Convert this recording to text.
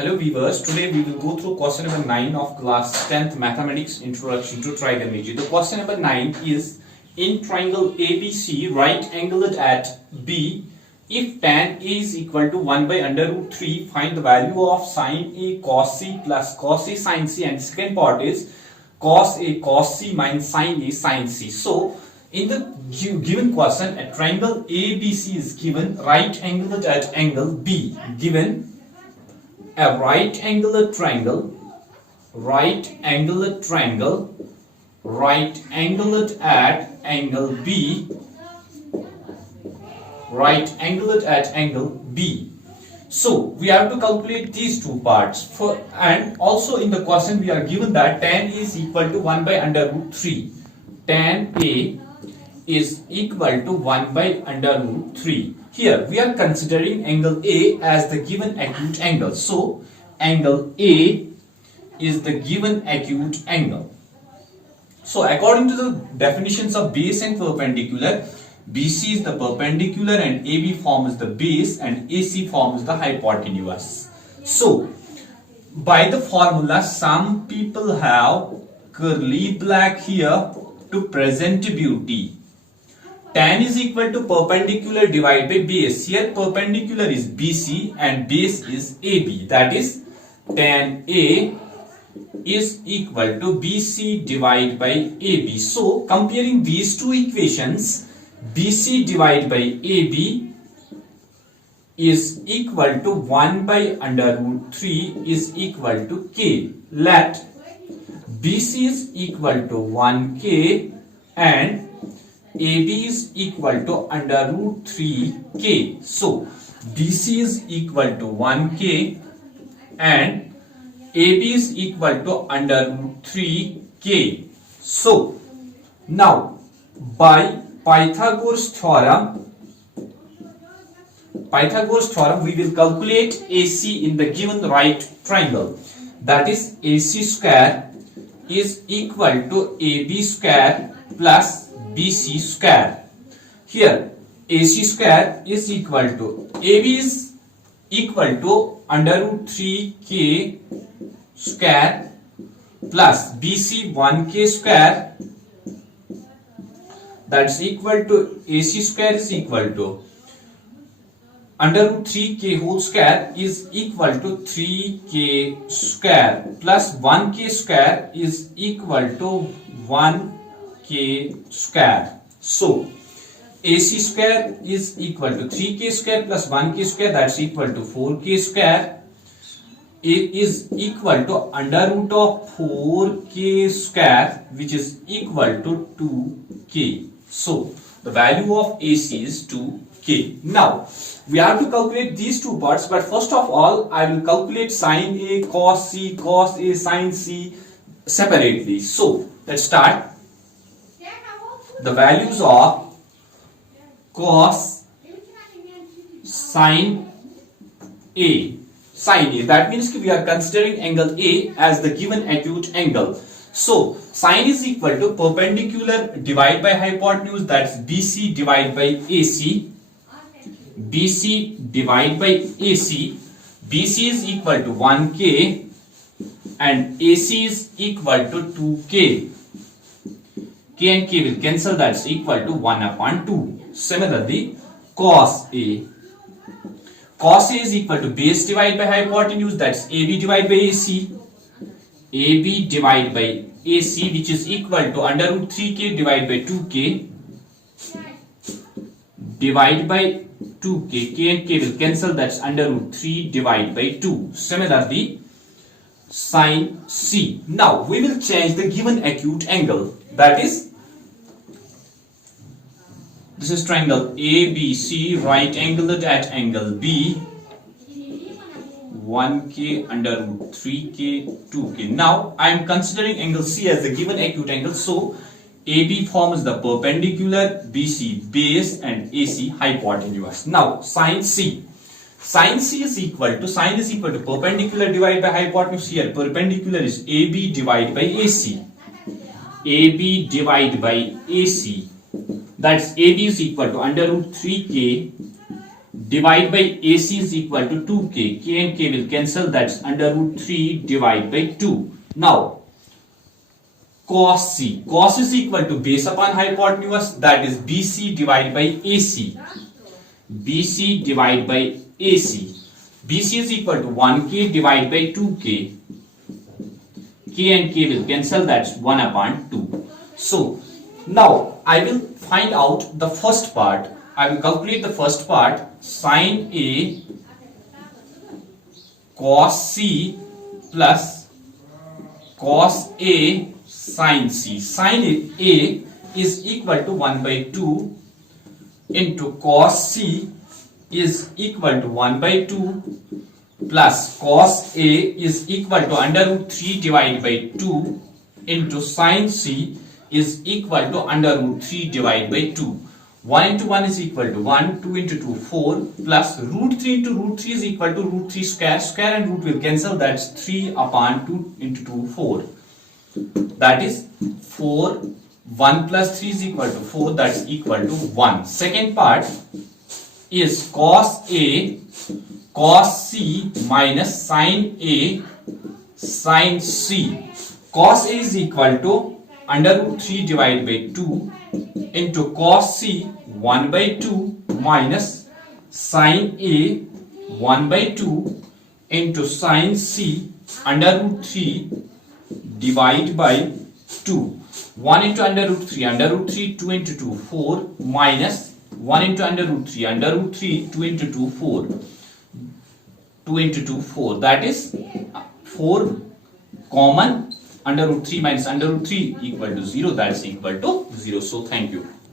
Hello viewers, today we will go through question number 9 of class 10th mathematics introduction to trigonometry. The question number 9 is in triangle ABC right angled at B, if tan A is equal to 1 by under root 3, find the value of sin A cos C plus cos A sin C, and second part is cos A cos C minus sin A sin C. So in the given question, a triangle ABC is given right angled at angle B, given a right angular triangle at angle B, So we have to calculate these two parts and also in the question we are given that tan is equal to 1 by under root 3. Tan A is equal to 1 by under root 3. Here we are considering angle A as the given acute angle. So angle A is the given acute angle. So according to the definitions of base and perpendicular, BC is the perpendicular and AB forms the base and AC forms the hypotenuse. So by the formula, some people have curly black here to present beauty. Tan is equal to perpendicular divided by base. Here perpendicular is BC and base is AB. That is tan A is equal to BC divided by AB. So comparing these two equations, BC divided by AB is equal to 1 by under root 3 is equal to K. Let BC is equal to 1K and AB is equal to under root 3K. So BC is equal to 1K and AB is equal to under root 3K. So now by Pythagoras theorem we will calculate AC in the given right triangle. That is AC square is equal to AB square plus BC square. Here AC square is equal to AB is equal to under root 3K square plus BC 1K square, that's equal to AC square is equal to under root 3K whole square is equal to 3K square plus 1K square is equal to 1K square. So AC square is equal to 3K square plus 1K square, that's equal to 4K square. It is equal to under root of 4K square, which is equal to 2K. So the value of AC is 2K. Now we have to calculate these two parts, but first of all I will calculate sin A cos C cos A sin C separately. So let's start. The values of cos sin A. That means we are considering angle A as the given acute angle. So sin is equal to perpendicular divided by hypotenuse, that's BC divided by AC. BC divided by AC. BC is equal to 1K and AC is equal to 2K. K and K will cancel, that's equal to 1 upon 2. Similarly, cos A. Cos A is equal to base divided by hypotenuse, that's AB divided by AC. AB divided by AC, which is equal to under root 3K divided by 2K divided by 2K. K and K will cancel, that's under root 3 divided by 2. Similarly, sin C. Now we will change the given acute angle. That is, this is triangle ABC right angled at angle B, 1K under root 3K 2K. Now I am considering angle C as the given acute angle. So AB forms the perpendicular, BC base and AC hypotenuse. Now sin C. Sin C is equal to perpendicular divided by hypotenuse. Here perpendicular is AB divided by AC. AB divided by AC. That's AB is equal to under root 3K divide by AC is equal to 2k. K and K will cancel, that's under root 3 divided by 2. Now, cos C. Cos is equal to base upon hypotenuse, that is BC divided by AC. BC divided by AC. BC is equal to 1k divided by 2k. K and K will cancel, that's 1 upon 2. So, now I will find out the first part. I will calculate the first part, sin A cos C plus cos A sin C. Sin A is equal to 1 by 2 into cos C is equal to 1 by 2 plus cos A is equal to under root 3 divided by 2 into sin C is equal to under root 3 divided by 2. 1 into 1 is equal to 1, 2 into 2, 4, plus root 3 into root 3 is equal to root 3 square. Square and root will cancel, that's 3 upon 2 into 2, 4. That is 4, 1 plus 3 is equal to 4, that's equal to 1. Second part is cos A cos C minus sin A sin C. Cos A is equal to under root 3 divided by 2 into cos C 1 by 2 minus sin A 1 by 2 into sin C under root 3 divided by 2. 1 into under root 3, 2 into 2, 4 minus 1 into under root 3, 2 into 2, 4. 2 into 2, 4. That is 4 common. Under root 3 minus under root 3 equal to 0, that is equal to 0. So thank you.